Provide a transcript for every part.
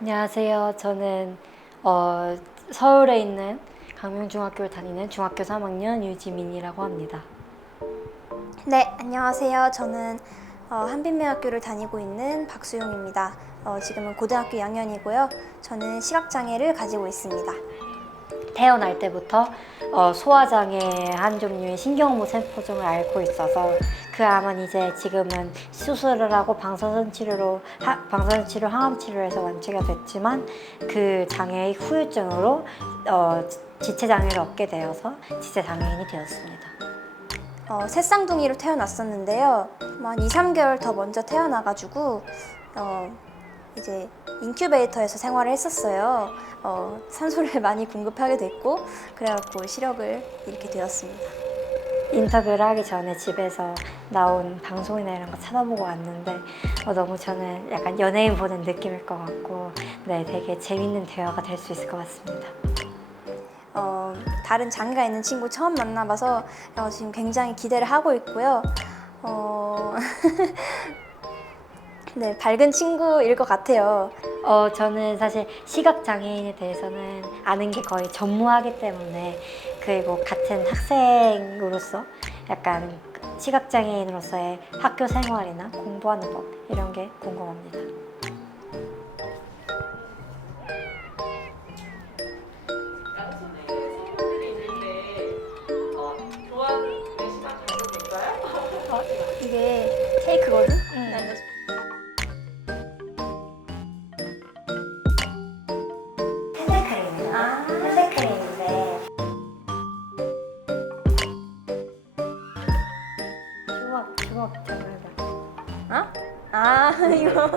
안녕하세요. 저는 서울에 있는 강명중학교를 다니는 중학교 3학년 유지민이라고 합니다. 네, 안녕하세요. 저는 한빛대학교를 다니고 있는 박수용입니다. 지금은 고등학교 2학년이고요. 저는 시각장애를 가지고 있습니다. 태어날 때부터 소아장애 한 종류의 신경호 세포증을 앓고 있어서 그 암은 이제 지금은 수술을 하고 방사선 치료, 항암 치료에서 완치가 됐지만 그 장애의 후유증으로 지체 장애를 얻게 되어서 지체 장애인이 되었습니다. 새쌍둥이로 태어났었는데요. 한 2, 3개월 더 먼저 태어나가지고 이제 인큐베이터에서 생활을 했었어요. 산소를 많이 공급하게 됐고 그래갖고 시력을 잃게 되었습니다. 인터뷰를 하기 전에 집에서 나온 방송이나 이런 거 찾아보고 왔는데 너무 저는 약간 연예인 보는 느낌일 것 같고 네, 되게 재밌는 대화가 될 수 있을 것 같습니다. 다른 장애가 있는 친구 처음 만나봐서 지금 굉장히 기대를 하고 있고요. 네, 밝은 친구일 것 같아요. 저는 사실 시각장애인에 대해서는 아는 게 거의 전무하기 때문에 그리고 같은 학생으로서 약간 시각장애인으로서의 학교 생활이나 공부하는 법 이런 게 궁금합니다. 양손에 선물들이 있는데 좋아하는 시간 좀 볼까요? 이게 케이크거든? 핸드크림이요. 핸드크림인데 주먹 정말다. 어? 아, 이거.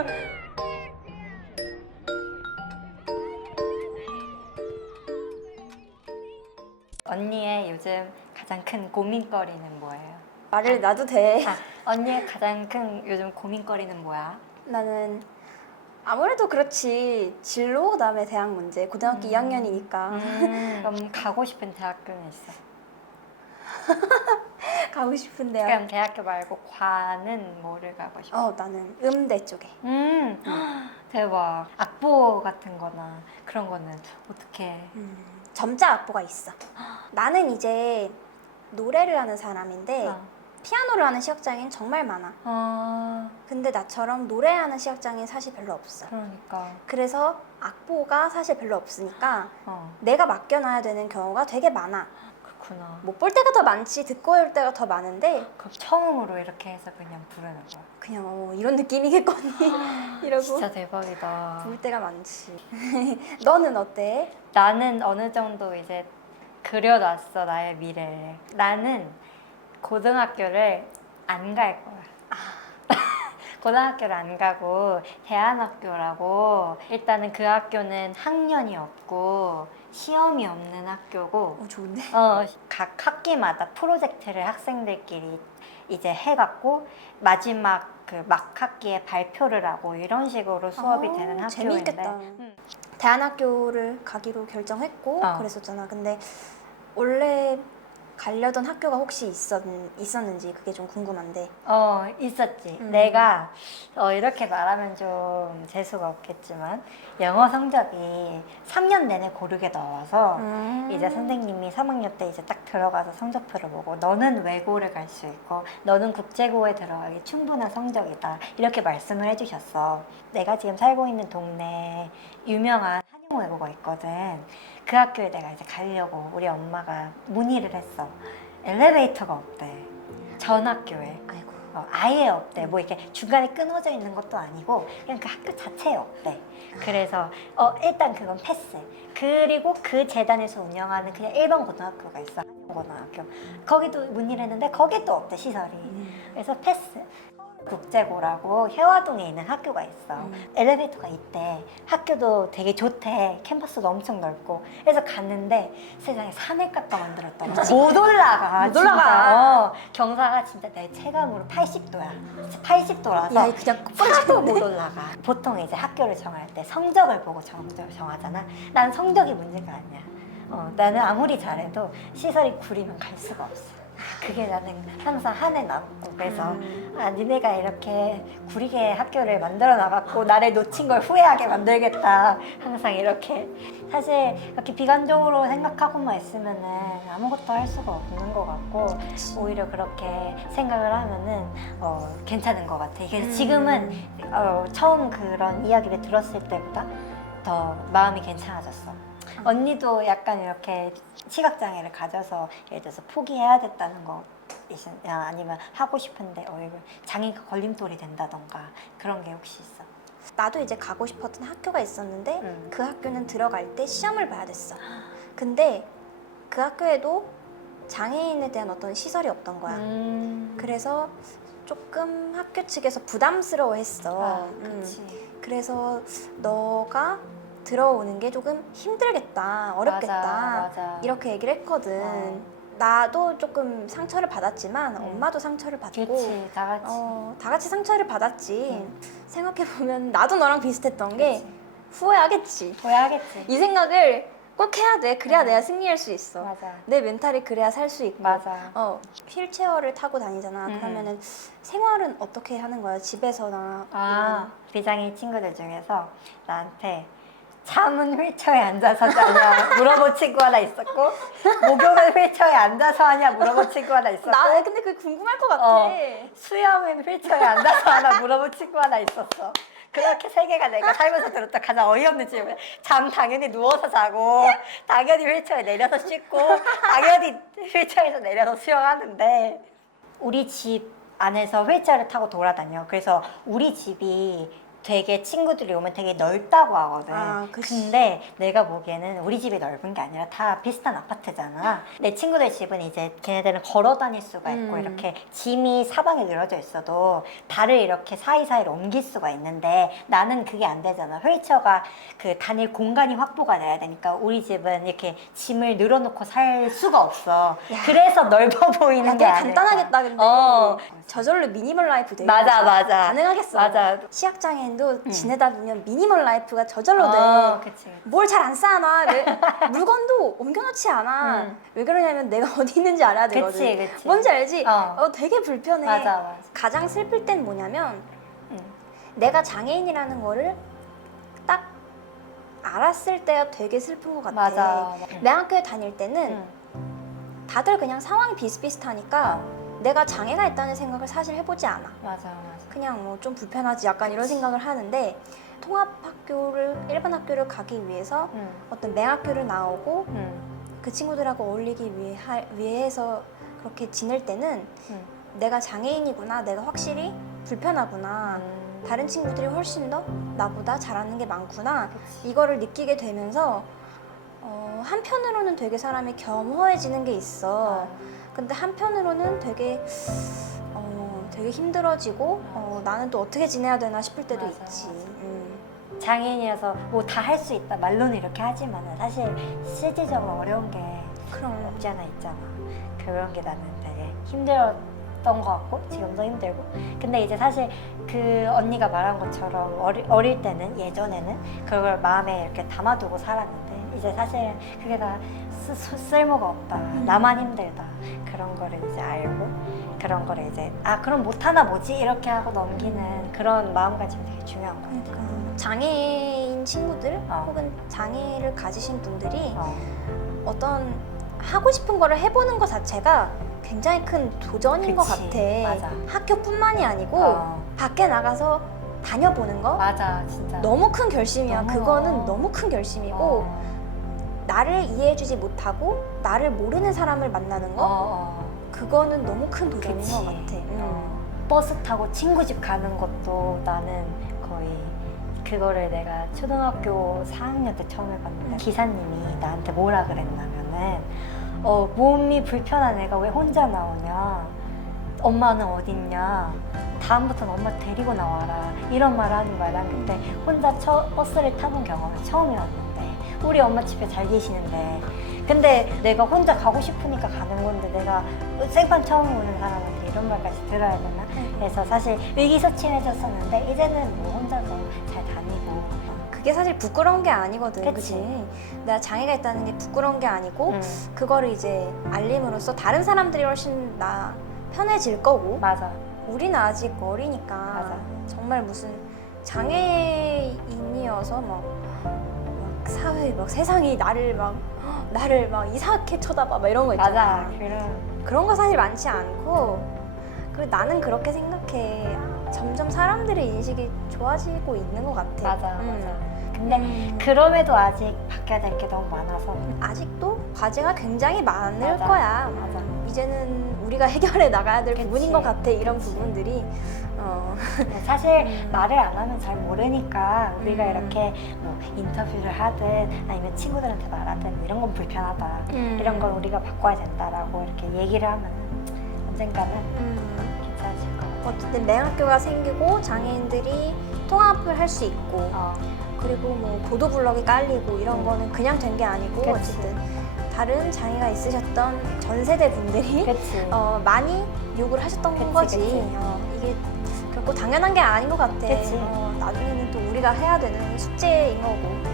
언니의 요즘 가장 큰 고민거리는 뭐예요? 말을 놔도 돼. 언니의 가장 큰 요즘 고민거리는 뭐야? 나는 아무래도 그렇지. 진로, 그다음에 대학 문제. 고등학교 2학년이니까. 그럼 가고 싶은 대학교는 있어? 가고 싶은 대학. 그냥 대학교 말고 과는 뭐를 가고 싶어? 나는 음대 쪽에. 대박. 악보 같은 거나 그런 거는 어떻게? 점자 악보가 있어. 나는 이제 노래를 하는 사람인데 피아노를 하는 시각장애인 정말 많아. 근데 나처럼 노래하는 시각장애인 사실 별로 없어. 그러니까. 그래서 악보가 사실 별로 없으니까 어, 내가 맡겨놔야 되는 경우가 되게 많아. 그렇구나. 못 볼 때가 더 많지 듣고 올 때가 더 많은데 그럼 처음으로 이렇게 해서 그냥 부르는 거야? 그냥 이런 느낌이겠거니 이러고 진짜 대박이다. 부를 때가 많지. 너는 어때? 나는 어느 정도 이제 그려놨어, 나의 미래를. 나는 고등학교를 안 갈 거야. 고등학교를 안 가고 대안학교라고, 일단은 그 학교는 학년이 없고 시험이 없는 학교고 좋은데? 각 학기마다 프로젝트를 학생들끼리 이제 해갖고 마지막 그 막 학기에 발표를 하고 이런 식으로 수업이 되는 학교인데 재미있겠다. 대안학교를 가기로 결정했고 그랬었잖아. 근데 원래 가려던 학교가 혹시 있었는지 그게 좀 궁금한데. 있었지. 내가 이렇게 말하면 좀 재수가 없겠지만 영어 성적이 3년 내내 고르게 나와서 이제 선생님이 3학년 때 이제 딱 들어가서 성적표를 보고 너는 외고를 갈 수 있고 너는 국제고에 들어가기 충분한 성적이다 이렇게 말씀을 해주셨어. 내가 지금 살고 있는 동네에 유명한 한영외고가 있거든. 그 학교에 내가 이제 가려고 우리 엄마가 문의를 했어. 엘리베이터가 없대. 전 학교에. 아이고. 아예 없대. 뭐 이렇게 중간에 끊어져 있는 것도 아니고 그냥 그 학교 자체에 없대. 그래서 일단 그건 패스. 그리고 그 재단에서 운영하는 그냥 일반 고등학교가 있어. 한영고등학교. 거기도 문의를 했는데 거기도 없대, 시설이. 그래서 패스. 국제고라고 해화동에 있는 학교가 있어. 엘리베이터가 있대. 학교도 되게 좋대. 캠퍼스도 엄청 넓고. 그래서 갔는데 세상에 산을깎아 만들었더라. 못 올라가. 못 올라가. 경사가 진짜 내 체감으로 80도야. 80도라서 야, 그냥 하나도 못 올라가. 보통 이제 학교를 정할 때 성적을 보고 성적을 정하잖아. 난 성적이 문제가 아니야. 나는 아무리 잘해도 시설이 구리면 갈 수가 없어. 그게 나는 항상 한해 남고 그래서 니네가 이렇게 구리게 학교를 만들어 나갔고 나를 놓친 걸 후회하게 만들겠다 항상 이렇게 사실 이렇게 비관적으로 생각하고만 있으면은 아무것도 할 수가 없는 것 같고 오히려 그렇게 생각을 하면은 괜찮은 것 같아. 그래서 지금은 처음 그런 이야기를 들었을 때보다 더 마음이 괜찮아졌어. 언니도 약간 이렇게 시각장애를 가져서 예를 들어서 포기해야 됐다는 거 아니면 하고 싶은데 이거 장애가 걸림돌이 된다던가 그런 게 혹시 있어? 나도 이제 가고 싶었던 학교가 있었는데 그 학교는 들어갈 때 시험을 봐야 됐어. 근데 그 학교에도 장애인에 대한 어떤 시설이 없던 거야. 그래서 조금 학교 측에서 부담스러워했어. 그치. 그래서 너가 들어오는 게 조금 힘들겠다, 어렵겠다 맞아. 이렇게 얘기를 했거든. 나도 조금 상처를 받았지만 엄마도 상처를 받고 그치, 다 같이. 다 같이 상처를 받았지. 생각해보면 나도 너랑 비슷했던 게 후회하겠지. 후회하겠지. 이 생각을 꼭 해야 돼. 그래야 내가 승리할 수 있어. 맞아. 내 멘탈이 그래야 살 수 있고. 맞아. 휠체어를 타고 다니잖아. 그러면은 생활은 어떻게 하는 거야? 집에서나. 비장애 친구들 중에서 나한테 잠은 휠체어에 앉아서 자냐 물어본 친구 하나 있었고 목욕은 휠체어에 앉아서 하냐 물어본 친구 하나 있었고 나 근데 그게 궁금할 것 같아. 수영은 휠체어에 앉아서 하나 물어본 친구 하나 있었어. 그렇게 세 개가 내가 살면서 들었던 가장 어이없는 질문. 잠 당연히 누워서 자고 당연히 휠체어에 내려서 씻고 당연히 휠체어에서 내려서 수영하는데 우리 집 안에서 휠체어를 타고 돌아다녀. 그래서 우리 집이 되게 친구들이 오면 되게 넓다고 하거든. 근데 내가 보기에는 우리 집이 넓은 게 아니라 다 비슷한 아파트잖아. 내 친구들 집은 이제 걔네들은 걸어 다닐 수가 있고 이렇게 짐이 사방에 늘어져 있어도 발을 이렇게 사이사이로 옮길 수가 있는데 나는 그게 안 되잖아. 휠체어가 그 다닐 공간이 확보가 돼야 되니까 우리 집은 이렇게 짐을 늘어놓고 살 수가 없어. 그래서 넓어 보이는 게 되게 아닐까. 간단하겠다 근데. 저절로 미니멀 라이프 되게 맞아. 가능하겠어. 맞아. 시각장애인도 지내다 보면 미니멀 라이프가 저절로 돼. 그치. 뭘 잘 안 쌓아놔. 물건도 옮겨놓지 않아. 왜 그러냐면 내가 어디 있는지 알아야 되거든. 그치. 뭔지 알지? 되게 불편해. 맞아. 가장 슬플 땐 뭐냐면 내가 장애인이라는 거를 딱 알았을 때가 되게 슬픈 것 같아. 맞아. 내 학교에 다닐 때는 다들 그냥 상황이 비슷비슷하니까 내가 장애가 있다는 생각을 사실 해보지 않아. 맞아. 그냥 뭐 좀 불편하지 약간 이런 생각을 하는데 일반 학교를 가기 위해서 어떤 맹학교를 나오고 그 친구들하고 어울리기 위해서 그렇게 지낼 때는 내가 장애인이구나, 내가 확실히 불편하구나, 다른 친구들이 훨씬 더 나보다 잘하는 게 많구나, 이거를 느끼게 되면서 한편으로는 되게 사람이 겸허해지는 게 있어. 근데 한편으로는 되게 힘들어지고 나는 또 어떻게 지내야 되나 싶을 때도 맞아, 있지. 장애인이라서 뭐 다 할 수 있다 말로는 이렇게 하지만 사실 실질적으로 어려운 게 그럼 없지 않아 있잖아. 그런 게 나는 되게 힘들었던 것 같고 지금도 힘들고. 근데 이제 사실 그 언니가 말한 것처럼 어릴 때는 예전에는 그걸 마음에 이렇게 담아두고 살았는데 이제 사실 그게 다 쓸모가 없다. 나만 힘들다. 그런 거를 이제 알고 그런 거를 이제 그럼 못하나 뭐지 이렇게 하고 넘기는 그런 마음가짐이 되게 중요한 것 같아요. 장애인 친구들 혹은 장애를 가지신 분들이 어떤 하고 싶은 거를 해보는 것 자체가 굉장히 큰 도전인 것 같아. 맞아. 학교뿐만이 아니고 밖에 나가서 다녀보는 거 맞아, 진짜. 너무 큰 결심이야. 그거는 너무 큰 결심이고 나를 이해해주지 못하고 나를 모르는 사람을 만나는 거 그거는 너무 큰 도전인 것 같아. 버스 타고 친구 집 가는 것도 나는 거의 그거를 내가 초등학교 4학년 때 처음 해봤는데 기사님이 나한테 뭐라 그랬냐면은 몸이 불편한 애가 왜 혼자 나오냐, 엄마는 어딨냐, 다음부터는 엄마 데리고 나와라 이런 말을 하는 거야. 난 그때 혼자 버스를 타본 경험이 처음이었는데 우리 엄마 집에 잘 계시는데 근데 내가 혼자 가고 싶으니까 가는 건데 내가 생판 처음 오는 사람한테 이런 말까지 들어야 되나? 그래서 사실 의기소침해졌었는데 이제는 뭐 혼자서 잘 다니고. 그게 사실 부끄러운 게 아니거든. 그치. 그치? 내가 장애가 있다는 게 부끄러운 게 아니고 응. 그거를 이제 알림으로써 다른 사람들이 훨씬 나 편해질 거고 맞아. 우리는 아직 어리니까 맞아. 정말 무슨 장애인이어서 막 사회 막 세상이 나를 막 이상하게 쳐다봐 막 이런 거 있잖아. 맞아. 그런 거 사실 많지 않고 그리고 나는 그렇게 생각해. 점점 사람들의 인식이 좋아지고 있는 것 같아. 맞아. 근데 그럼에도 아직 바뀌어야 될 게 너무 많아서. 아직도 과제가 굉장히 많을 맞아. 거야. 맞아. 이제는 우리가 해결해 나가야 될 그치. 부분인 것 같아. 이런 부분들이. 사실 말을 안 하면 잘 모르니까 우리가 음. 이렇게 뭐 인터뷰를 하든 아니면 친구들한테 말하든 뭐 이런 건 불편하다. 이런 걸 우리가 바꿔야 된다라고 이렇게 얘기를 하면 언젠가는 괜찮아질 것 같아. 어쨌든 맹학교가 생기고 장애인들이 통합을 할 수 있고 그리고 뭐 보도블럭이 깔리고 이런 거는 그냥 된 게 아니고 그치. 어쨌든 다른 장애가 있으셨던 전 세대 분들이 그치. 많이 요구를 하셨던 그치, 거지. 그치. 이게 결코 당연한 게 아닌 것 같아. 그치. 나중에는 또 우리가 해야 되는 숙제인 거고.